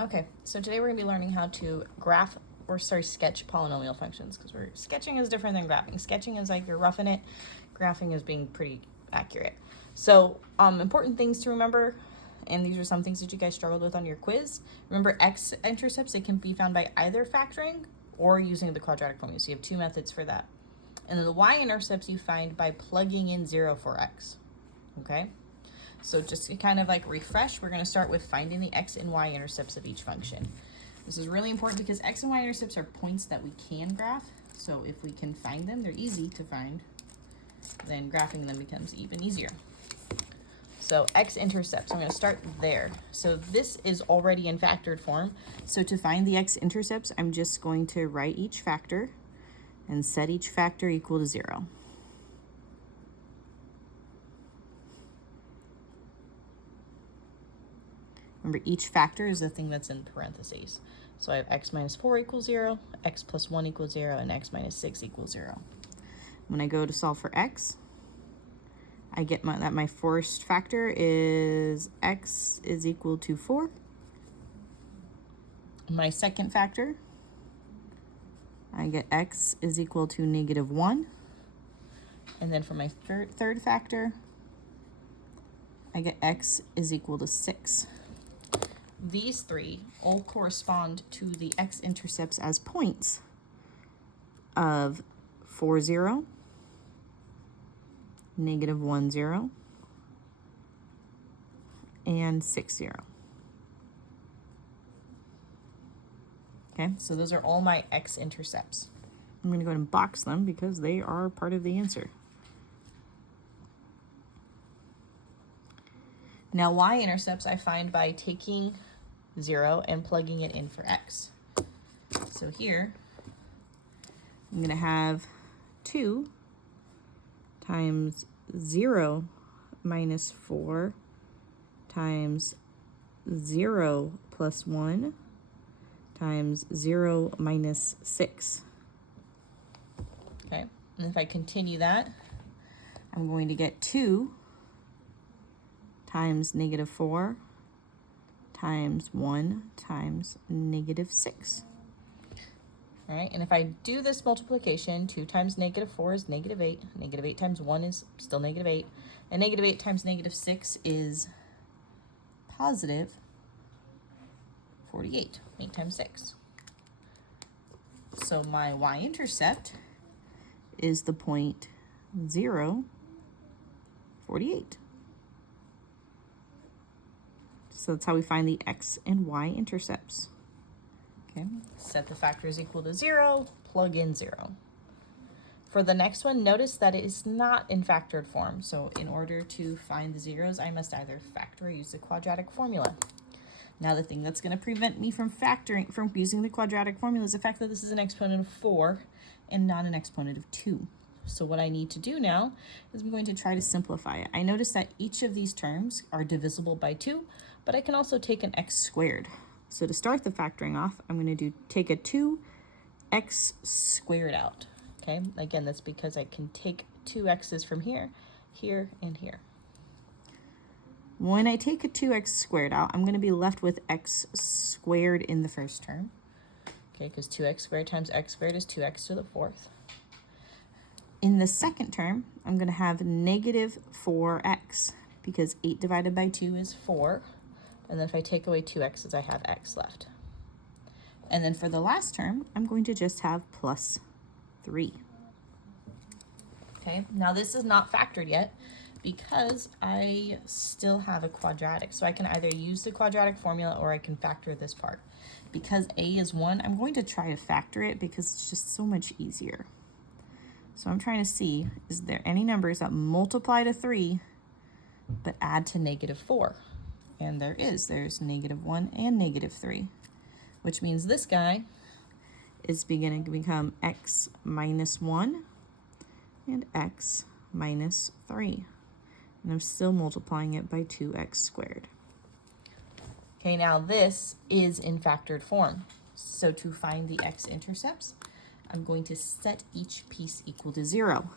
Okay, so today we're going to be learning how to sketch polynomial functions, because sketching is different than graphing. Sketching is like you're roughing it, graphing is being pretty accurate. So important things to remember, and these are some things that you guys struggled with on your quiz. Remember, x-intercepts, they can be found by either factoring or using the quadratic formula. So you have two methods for that. And then the y-intercepts you find by plugging in 0 for x, okay? So just to kind of like refresh, we're going to start with finding the x and y intercepts of each function. This is really important because x and y intercepts are points that we can graph. So if we can find them, they're easy to find, then graphing them becomes even easier. So x-intercepts, I'm going to start there. So this is already in factored form. So to find the x-intercepts, I'm just going to write each factor and set each factor equal to 0. Remember, each factor is the thing that's in parentheses. So I have x minus 4 equals 0, x plus 1 equals 0, and x minus 6 equals 0. When I go to solve for x, I get that my first factor is x is equal to 4. My second factor, I get x is equal to negative 1. And then for my third factor, I get x is equal to 6. These three all correspond to the x-intercepts as points of 4, 0, negative 1, 0, and 6, 0. Okay, so those are all my x-intercepts. I'm going to go ahead and box them because they are part of the answer. Now y-intercepts I find by taking 0 and plugging it in for x. So here, I'm going to have 2 times 0 minus 4 times 0 plus 1 times 0 minus 6. Okay, and if I continue that, I'm going to get 2 times negative 4 times 1 times negative 6. All right, and if I do this multiplication, 2 times negative 4 is negative 8. Negative 8 times 1 is still negative 8. And negative 8 times negative 6 is positive 48. 8 times 6. So my y-intercept is the point 0, 48. So that's how we find the x and y intercepts. Okay, set the factors equal to 0, plug in 0. For the next one, notice that it is not in factored form. So in order to find the zeros, I must either factor or use the quadratic formula. Now the thing that's going to prevent me from using the quadratic formula is the fact that this is an exponent of 4 and not an exponent of 2. So what I need to do now is I'm going to try to simplify it. I notice that each of these terms are divisible by 2, but I can also take an x squared. So to start the factoring off, I'm going to take a 2x squared out. Okay, again, that's because I can take 2 x's from here, here, and here. When I take a 2x squared out, I'm going to be left with x squared in the first term. Okay, because 2x squared times x squared is 2x to the 4th. In the second term, I'm going to have negative 4x, because 8 divided by 2 is 4. And then if I take away 2 x's, I have x left. And then for the last term, I'm going to just have plus 3. Okay, now this is not factored yet because I still have a quadratic. So I can either use the quadratic formula or I can factor this part. Because a is 1, I'm going to try to factor it because it's just so much easier. So I'm trying to see, is there any numbers that multiply to 3 but add to negative 4? And there is. There's negative 1 and negative 3, which means this guy is beginning to become x minus 1 and x minus 3. And I'm still multiplying it by 2x squared. Okay, now this is in factored form. So to find the x-intercepts, I'm going to set each piece equal to 0.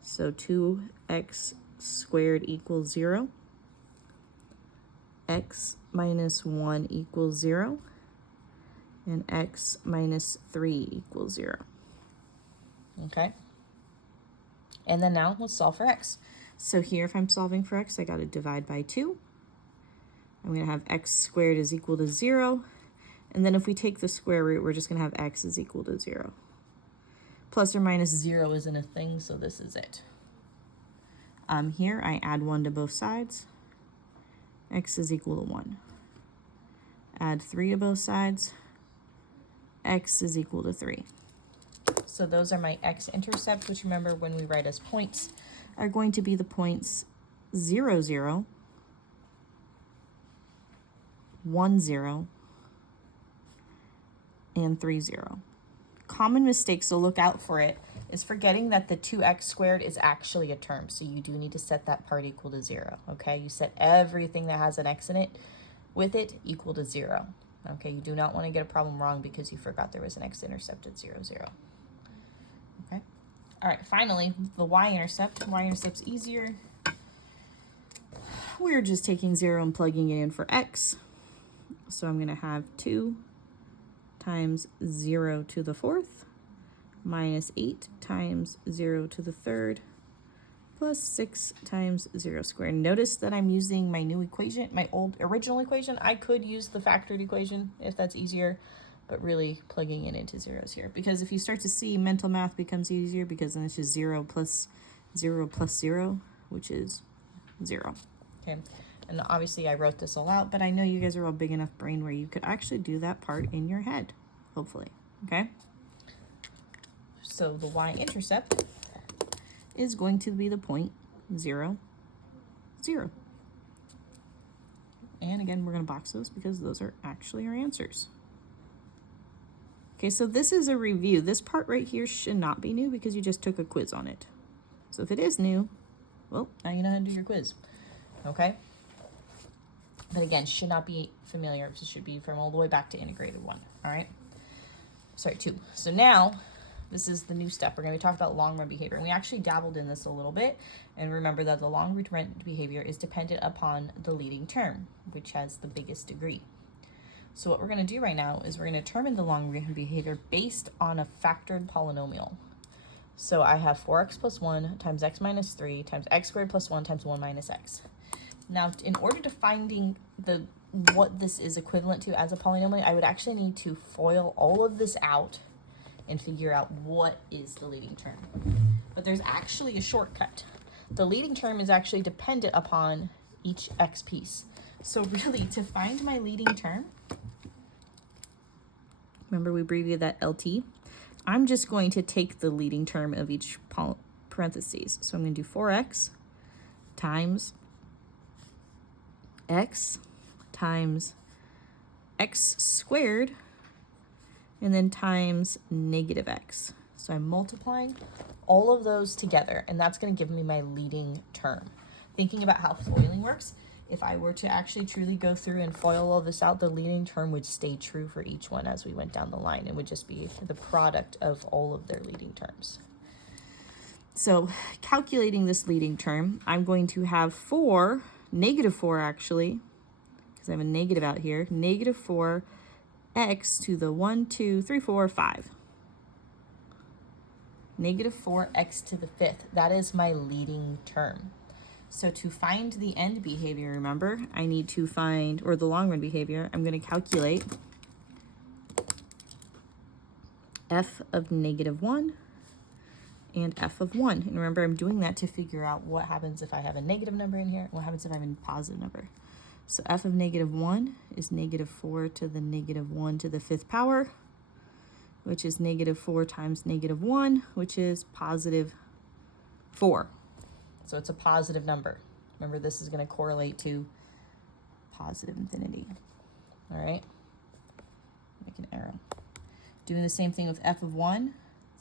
So 2x squared equals 0. x minus 1 equals 0, and x minus 3 equals 0. Okay? And then now let's solve for x. So here, if I'm solving for x, I got to divide by 2. I'm going to have x squared is equal to 0. And then if we take the square root, we're just going to have x is equal to 0. Plus or minus 0 isn't a thing, so this is it. Here, I add 1 to both sides. X is equal to 1. Add 3 to both sides. X is equal to 3. So those are my x-intercepts, which remember when we write as points, are going to be the points 0, 0, 1, 0, and 3, 0. Common mistakes, so look out for it, is forgetting that the 2x squared is actually a term. So you do need to set that part equal to 0, okay? You set everything that has an x in it with it equal to 0. Okay, you do not want to get a problem wrong because you forgot there was an x-intercept at 0, 0. Okay, all right, finally, the y-intercept. Y-intercept's easier. We're just taking 0 and plugging it in for x. So I'm going to have 2 times 0 to the 4th minus 8 times 0 to the 3rd plus 6 times 0 squared. Notice that I'm using my new equation, my old original equation. I could use the factored equation if that's easier, but really plugging it into zeros here. Because if you start to see, mental math becomes easier because then it's just 0 plus 0 plus 0, which is 0. Okay, and obviously I wrote this all out, but I know you guys are all big enough brain where you could actually do that part in your head, hopefully, okay? So the y-intercept is going to be the point 0, 0. And again, we're going to box those because those are actually our answers. Okay, so this is a review. This part right here should not be new because you just took a quiz on it. So if it is new, well, now you know how to do your quiz, okay? But again, should not be familiar. It should be from all the way back to integrated 1, all right? Sorry, 2. So now, this is the new step. We're going to be talking about long-run behavior. And we actually dabbled in this a little bit. And remember that the long-run behavior is dependent upon the leading term, which has the biggest degree. So what we're going to do right now is we're going to determine the long-run behavior based on a factored polynomial. So I have 4x plus 1 times x minus 3 times x squared plus 1 times 1 minus x. Now, in order to finding what this is equivalent to as a polynomial, I would actually need to FOIL all of this out and figure out what is the leading term. But there's actually a shortcut. The leading term is actually dependent upon each x piece. So really, to find my leading term, remember we abbreviated that LT, I'm just going to take the leading term of each parentheses. So I'm going to do 4x times x times x squared, and then times negative x. So I'm multiplying all of those together, and that's going to give me my leading term. Thinking about how FOILing works, if I were to actually truly go through and FOIL all this out, the leading term would stay true for each one as we went down the line. It would just be the product of all of their leading terms. So calculating this leading term, I'm going to have 4, negative 4 actually, because I have a negative out here, negative 4 x to the 1, 2, 3, 4, 5. Negative 4x to the 5th. That is my leading term. So to find the end behavior, remember, I need to find, or the long run behavior, I'm going to calculate f of negative 1 and f of 1. And remember, I'm doing that to figure out what happens if I have a negative number in here, what happens if I have a positive number. So f of negative 1 is negative 4 to the negative 1 to the 5th power, which is negative 4 times negative 1, which is positive 4. So it's a positive number. Remember, this is going to correlate to positive infinity. All right? Make an arrow. Doing the same thing with f of 1.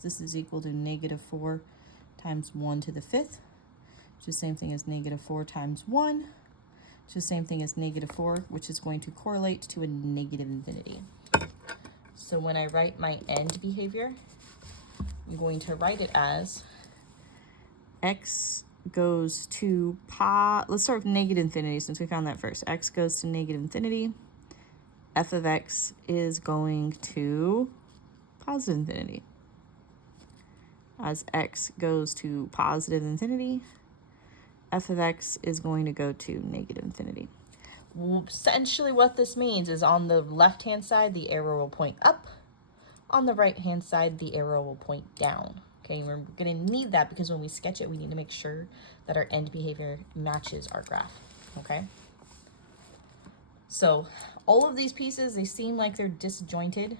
This is equal to negative 4 times 1 to the 5th, which is the same thing as negative 4 times 1, which is the same thing as negative 4, which is going to correlate to a negative infinity. So when I write my end behavior, I'm going to write it as x goes to let's start with negative infinity since we found that first. X goes to negative infinity. F of x is going to positive infinity. As x goes to positive infinity, f of x is going to go to negative infinity. Essentially what this means is on the left-hand side, the arrow will point up. On the right-hand side, the arrow will point down. Okay, we're going to need that because when we sketch it, we need to make sure that our end behavior matches our graph. Okay? So all of these pieces, they seem like they're disjointed.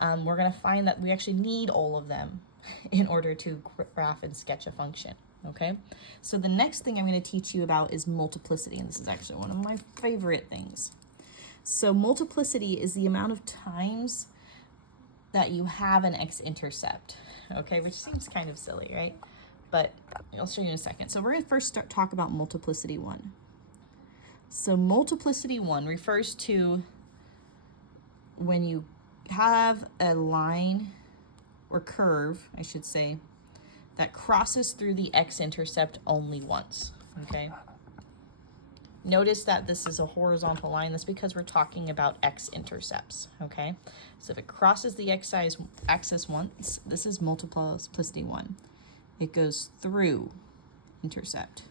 We're going to find that we actually need all of them in order to graph and sketch a function. Okay, so the next thing I'm going to teach you about is multiplicity, and this is actually one of my favorite things. So multiplicity is the amount of times that you have an x-intercept, okay, which seems kind of silly, right? But I'll show you in a second. So we're going to first talk about multiplicity 1. So multiplicity 1 refers to when you have a line or curve, I should say, that crosses through the x-intercept only once, okay? Notice that this is a horizontal line. That's because we're talking about x-intercepts, okay? So if it crosses the x-axis once, this is multiplicity 1. It goes through intercept.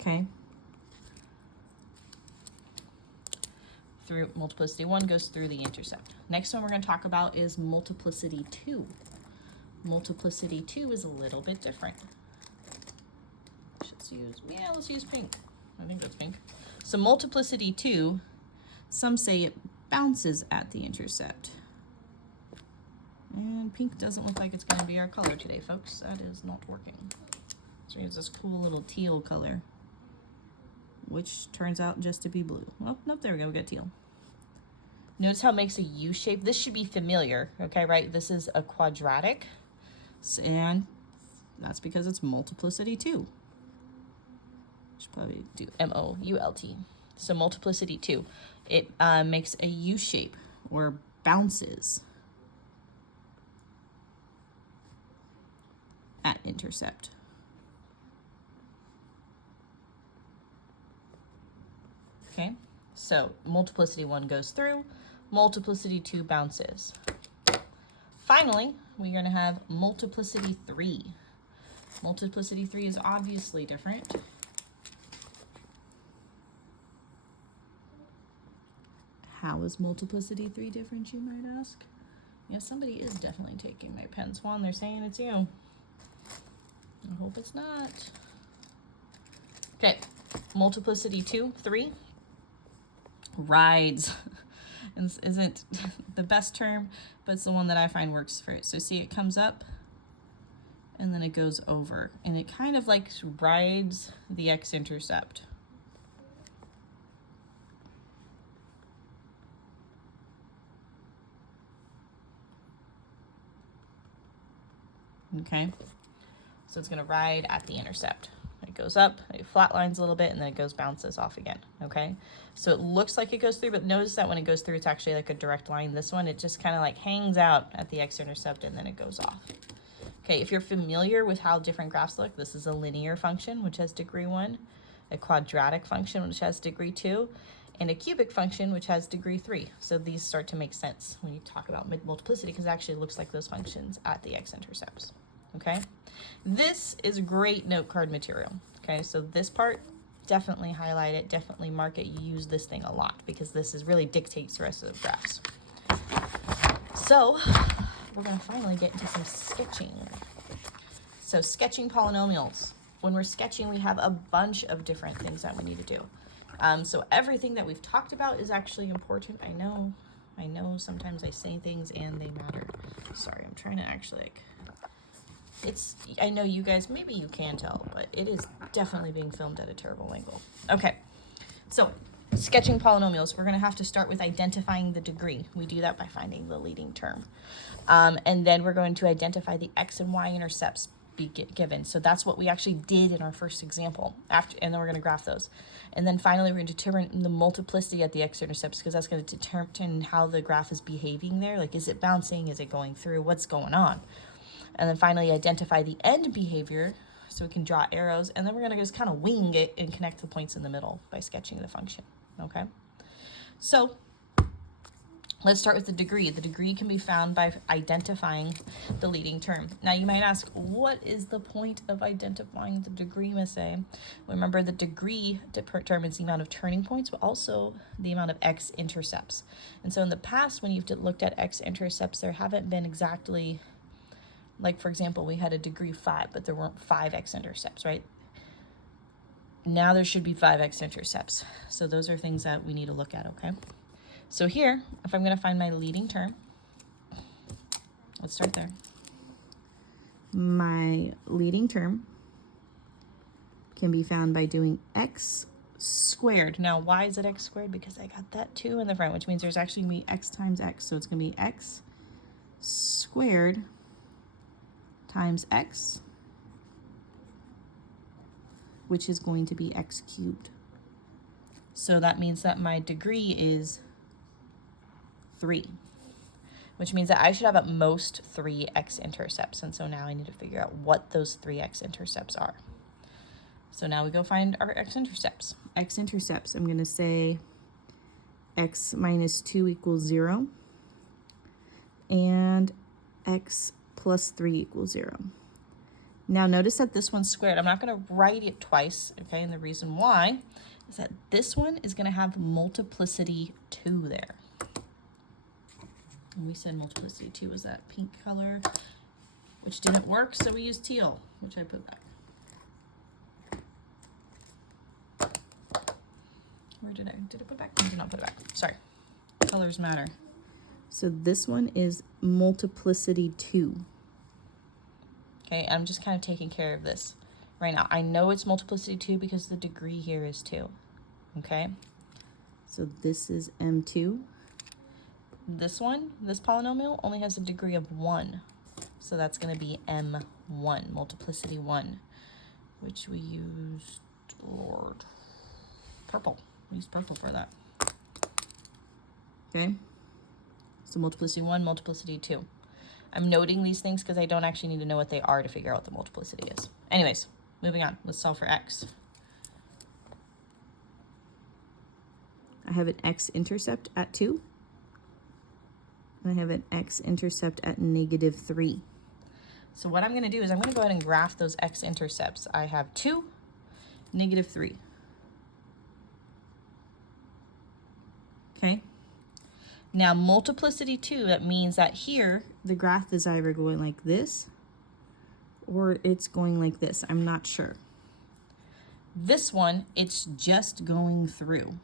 Okay? Through multiplicity 1 goes through the intercept. Next one we're going to talk about is multiplicity 2. Multiplicity 2 is a little bit different. Let's use pink. I think that's pink. So multiplicity 2, some say it bounces at the intercept. And pink doesn't look like it's going to be our color today, folks. That is not working. So here's this cool little teal color, which turns out just to be blue. Oh, nope, there we go, we got teal. Notice how it makes a U shape. This should be familiar, okay, right? This is a quadratic, and that's because it's multiplicity 2. Should probably do M-O-U-L-T. So multiplicity 2, it makes a U shape, or bounces at intercept. Okay, so multiplicity 1 goes through, multiplicity 2 bounces. Finally, we're going to have multiplicity 3. Multiplicity 3 is obviously different. How is multiplicity 3 different, you might ask? Yeah, somebody is definitely taking my pen, Swan. They're saying it's you. I hope it's not. Okay, multiplicity 3 rides. Isn't the best term, but it's the one that I find works for it. So see, it comes up and then it goes over, and it kind of like rides the x-intercept. Okay, so it's going to ride at the intercept. It goes up, it flatlines a little bit, and then it goes bounces off again, okay? So it looks like it goes through, but notice that when it goes through, it's actually like a direct line. This one, it just kind of like hangs out at the x-intercept, and then it goes off. Okay, if you're familiar with how different graphs look, this is a linear function, which has degree 1, a quadratic function, which has degree 2, and a cubic function, which has degree 3. So these start to make sense when you talk about multiplicity, because it actually looks like those functions at the x-intercepts. Okay, this is great note card material. Okay, so this part, definitely highlight it, definitely mark it. You use this thing a lot because this is really dictates the rest of the graphs. So we're going to finally get into some sketching. So sketching polynomials. When we're sketching, we have a bunch of different things that we need to do. So everything that we've talked about is actually important. I know sometimes I say things and they matter. Sorry, I'm trying to actually I know you guys, maybe you can tell, but it is definitely being filmed at a terrible angle. Okay, so sketching polynomials, we're going to have to start with identifying the degree. We do that by finding the leading term. And then we're going to identify the x and y intercepts be given. So that's what we actually did in our first example. And then we're going to graph those. And then finally, we're going to determine the multiplicity at the x-intercepts, because that's going to determine how the graph is behaving there. Like, is it bouncing? Is it going through? What's going on? And then finally, identify the end behavior, so we can draw arrows. And then we're going to just kind of wing it and connect the points in the middle by sketching the function. Okay? So let's start with the degree. The degree can be found by identifying the leading term. Now you might ask, what is the point of identifying the degree, Miss A? Remember, the degree determines the amount of turning points, but also the amount of x-intercepts. And so in the past, when you've looked at x-intercepts, there haven't been exactly, like for example, we had a degree 5, but there weren't 5 x-intercepts, right? Now there should be 5 x-intercepts. So those are things that we need to look at, okay? So here, if I'm going to find my leading term, let's start there. My leading term can be found by doing x squared. Now, why is it x squared? Because I got that 2 in the front, which means there's actually going to be x times x. So it's going to be x squared times x, which is going to be x cubed. So that means that my degree is 3, which means that I should have at most 3 x-intercepts. And so now I need to figure out what those 3 x-intercepts are. So now we go find our x-intercepts. X-intercepts, I'm going to say x minus 2 equals 0, and x plus 3 equals 0. Now notice that this one's squared. I'm not going to write it twice, okay? And the reason why is that this one is going to have multiplicity 2 there. And we said multiplicity 2 was that pink color, which didn't work, so we used teal, which I put back. Where did I put it back? I did not put it back. Sorry. Colors matter. So this one is multiplicity 2. Okay, I'm just kind of taking care of this right now. I know it's multiplicity 2 because the degree here is 2. Okay? So this is M2. This one, this polynomial, only has a degree of 1. So that's going to be M1, multiplicity 1, which we used, Lord, purple. We used purple for that. Okay? So multiplicity 1, multiplicity 2. I'm noting these things because I don't actually need to know what they are to figure out what the multiplicity is. Anyways, moving on. Let's solve for x. I have an x-intercept at 2. I have an x-intercept at negative 3. So what I'm going to do is I'm going to go ahead and graph those x-intercepts. I have 2, negative 3. Okay? Now, multiplicity 2, that means that here, the graph is either going like this, or it's going like this. I'm not sure. This one, it's just going through.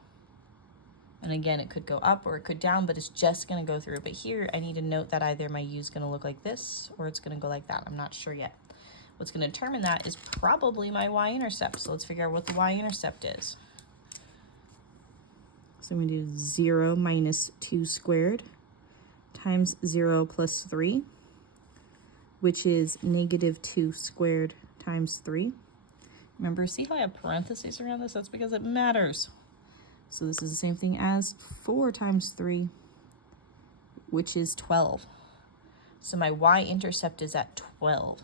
And again, it could go up or it could down, but it's just going to go through. But here, I need to note that either my U is going to look like this, or it's going to go like that. I'm not sure yet. What's going to determine that is probably my y-intercept. So let's figure out what the y-intercept is. So I'm going to do 0 minus 2 squared times 0 plus 3, which is negative 2 squared times 3. Remember, see how I have parentheses around this? That's because it matters. So this is the same thing as 4 times 3, which is 12. So my y-intercept is at 12,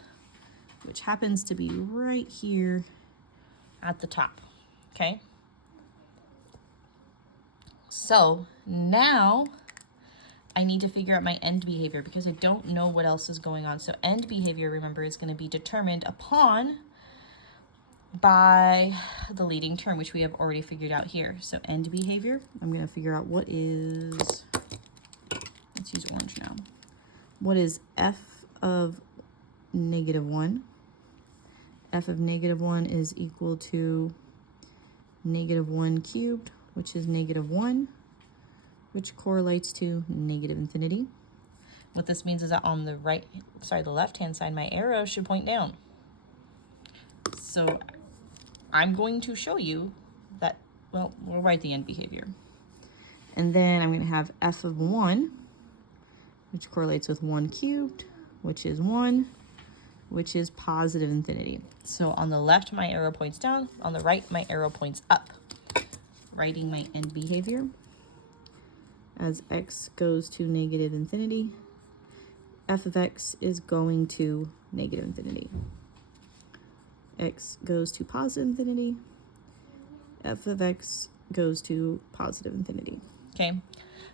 which happens to be right here at the top, okay? So now I need to figure out my end behavior because I don't know what else is going on. So end behavior, remember, is going to be determined by the leading term, which we have already figured out here. So end behavior, I'm going to figure out what is, let's use orange now. What is f of negative 1? F of negative 1 is equal to negative 1 cubed, which is negative 1, which correlates to negative infinity. What this means is that on the the left-hand side, my arrow should point down. So I'm going to show you that, well, we'll write the end behavior. And then I'm going to have f of 1, which correlates with 1 cubed, which is 1, which is positive infinity. So on the left, my arrow points down. On the right, my arrow points up. Writing my end behavior as x goes to negative infinity, f of x is going to negative infinity. X goes to positive infinity, f of x goes to positive infinity. Okay,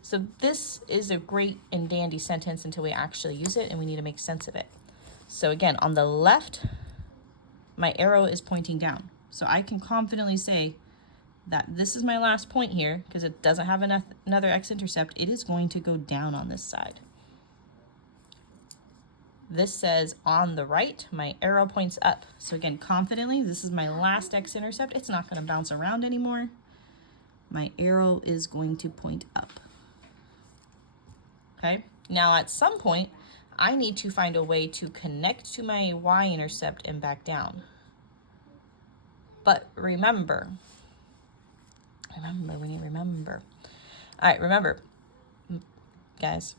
so this is a great and dandy sentence until we actually use it and we need to make sense of it. So again, on the left, my arrow is pointing down. So I can confidently say that this is my last point here because it doesn't have another x-intercept. It is going to go down on this side. This says on the right, my arrow points up. So again, confidently, this is my last x-intercept. It's not going to bounce around anymore. My arrow is going to point up. Okay, now at some point, I need to find a way to connect to my y-intercept and back down. But remember, we need to remember. All right, remember, guys,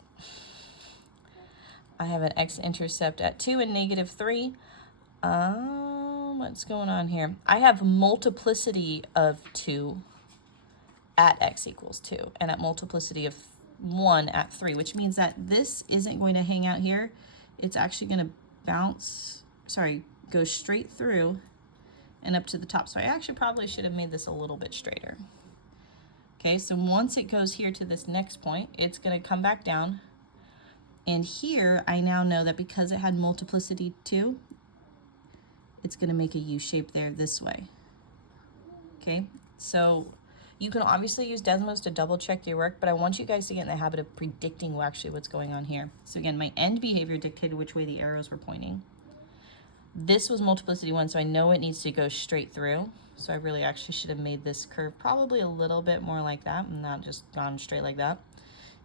I have an x-intercept at 2 and negative 3. What's going on here? I have multiplicity of 2 at x equals 2 and at multiplicity of 1 at 3, which means that this isn't going to hang out here. It's actually going to go straight through and up to the top. So I actually probably should have made this a little bit straighter. Okay, so once it goes here to this next point, it's going to come back down. And here, I now know that because it had multiplicity 2, it's going to make a U shape there this way. Okay, so you can obviously use Desmos to double check your work, but I want you guys to get in the habit of predicting actually what's going on here. So again, my end behavior dictated which way the arrows were pointing. This was multiplicity 1, so I know it needs to go straight through. So I really actually should have made this curve probably a little bit more like that and not just gone straight like that.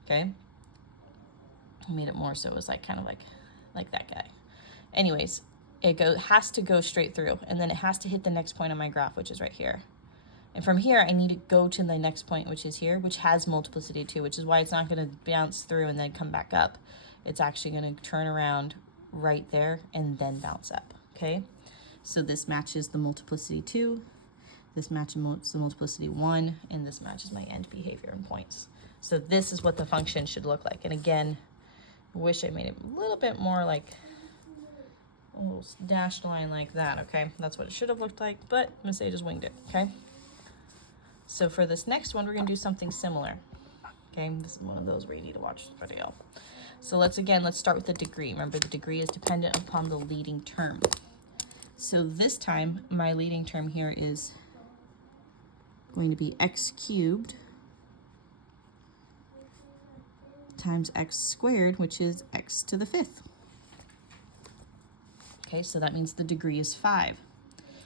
Okay. I made it more so it was like kind of like that guy. Anyways, it has to go straight through and then it has to hit the next point on my graph, which is right here. And from here, I need to go to the next point, which is here, which has multiplicity 2, which is why it's not going to bounce through and then come back up. It's actually going to turn around right there and then bounce up. Okay. So this matches the multiplicity 2. This matches the multiplicity 1, and this matches my end behavior and points. So this is what the function should look like. And again, I wish I made it a little bit more like a little dashed line like that, okay? That's what it should have looked like, but I'm gonna say I just winged it, okay? So for this next one, we're gonna do something similar, okay? This is one of those where you need to watch the video. So let's start with the degree. Remember, the degree is dependent upon the leading term. So this time, my leading term here is going to be x cubed times x squared, which is x to the 5th. Okay, so that means the degree is 5,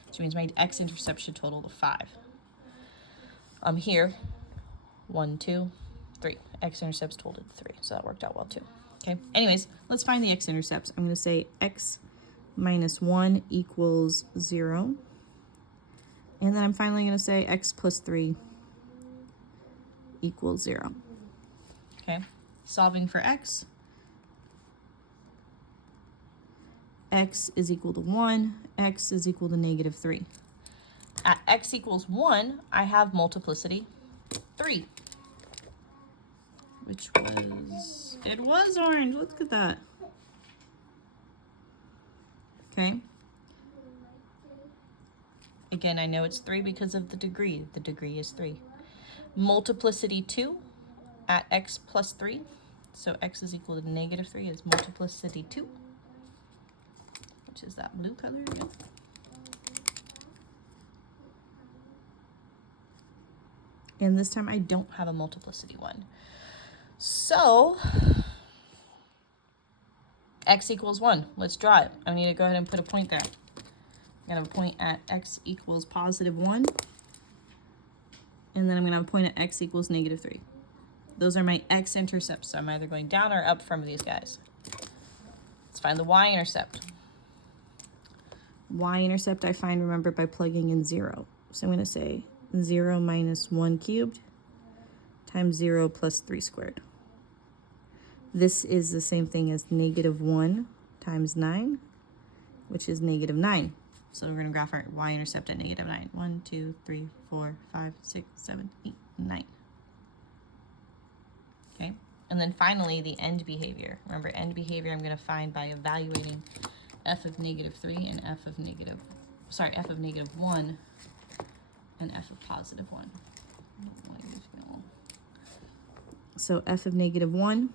which means my x-intercept should total to 5. Here, 1, 2, 3. X-intercepts totaled 3, so that worked out well too. Okay, anyways, let's find the x-intercepts. I'm going to say x minus 1 equals 0. And then I'm finally going to say x plus 3 equals 0. Okay, solving for x. X is equal to 1, x is equal to negative 3. At x equals 1, I have multiplicity 3. Which was, it was orange, look at that. Okay. Again, I know it's 3 because of the degree. The degree is 3. Multiplicity 2 at x plus 3. So x is equal to negative 3 is multiplicity 2, which is that blue color again. And this time I don't have a multiplicity 1. So x equals 1. Let's draw it. I need to go ahead and put a point there. I'm going to have a point at x equals positive 1. And then I'm going to have a point at x equals negative 3. Those are my x-intercepts. So I'm either going down or up from these guys. Let's find the y-intercept. Y-intercept I find, remember, by plugging in 0. So I'm going to say 0 minus 1 cubed times 0 plus 3 squared. This is the same thing as negative 1 times 9 which is -9. So we're going to graph our y-intercept at -9. 1, 2, 3, 4, 5, 6, 7, 8, 9. Okay, and then finally the end behavior. Remember, end behavior I'm going to find by evaluating f of -3 and f of -1 and f of +1. So f of -1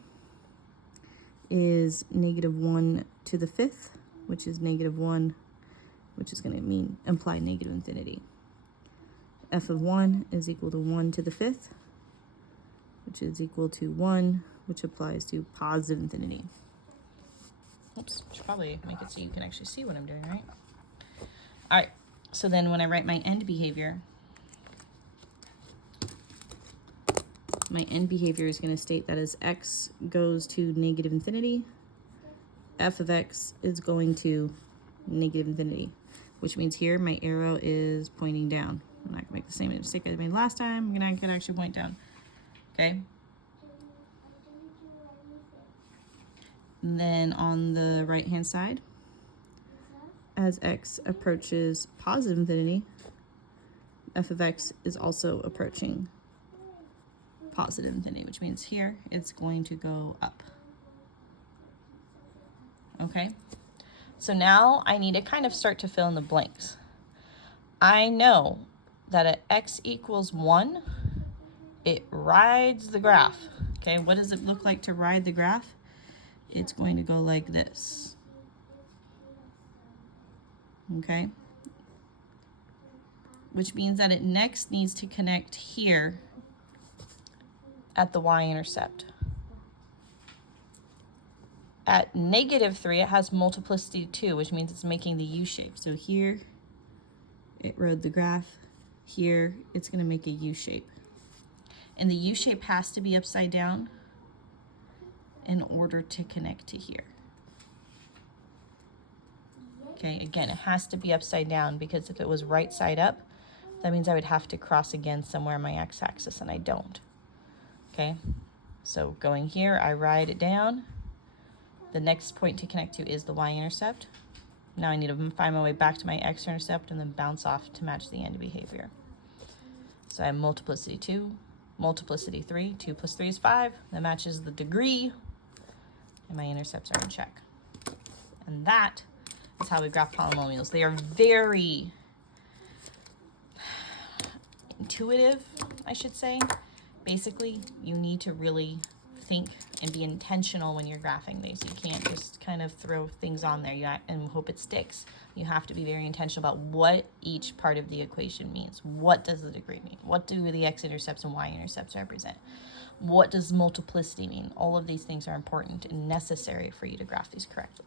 is -1 to the 5th, which is -1, which is going to imply negative infinity. F of 1 is equal to 1 to the 5th, which is equal to 1, which applies to positive infinity. Oops, should probably make it so you can actually see what I'm doing, right? All right, so then when I write my end behavior, is going to state that as x goes to negative infinity, f of x is going to negative infinity, which means here my arrow is pointing down. I'm not going to make the same mistake I made last time. I'm going to actually point down. Okay? And then on the right-hand side, as x approaches positive infinity, f of x is also approaching positive infinity, which means here it's going to go up. Okay? So now I need to kind of start to fill in the blanks. I know that at x equals 1, it rides the graph. Okay, what does it look like to ride the graph? It's going to go like this. Okay? Which means that it next needs to connect here at the y-intercept. At -3, it has multiplicity 2, which means it's making the U-shape. So here, it rode the graph. Here, it's going to make a U-shape. And the U-shape has to be upside down in order to connect to here. Okay, again, it has to be upside down because if it was right side up, that means I would have to cross again somewhere on my x-axis, and I don't. Okay, so going here, I ride it down. The next point to connect to is the y-intercept. Now I need to find my way back to my x-intercept and then bounce off to match the end behavior. So I have multiplicity 2, multiplicity 3. 2 plus 3 is 5. That matches the degree, and my intercepts are in check. And that is how we graph polynomials. They are very intuitive, I should say. Basically, you need to really think and be intentional when you're graphing these. You can't just kind of throw things on there and hope it sticks. You have to be very intentional about what each part of the equation means. What does the degree mean? What do the x-intercepts and y-intercepts represent? What does multiplicity mean? All of these things are important and necessary for you to graph these correctly.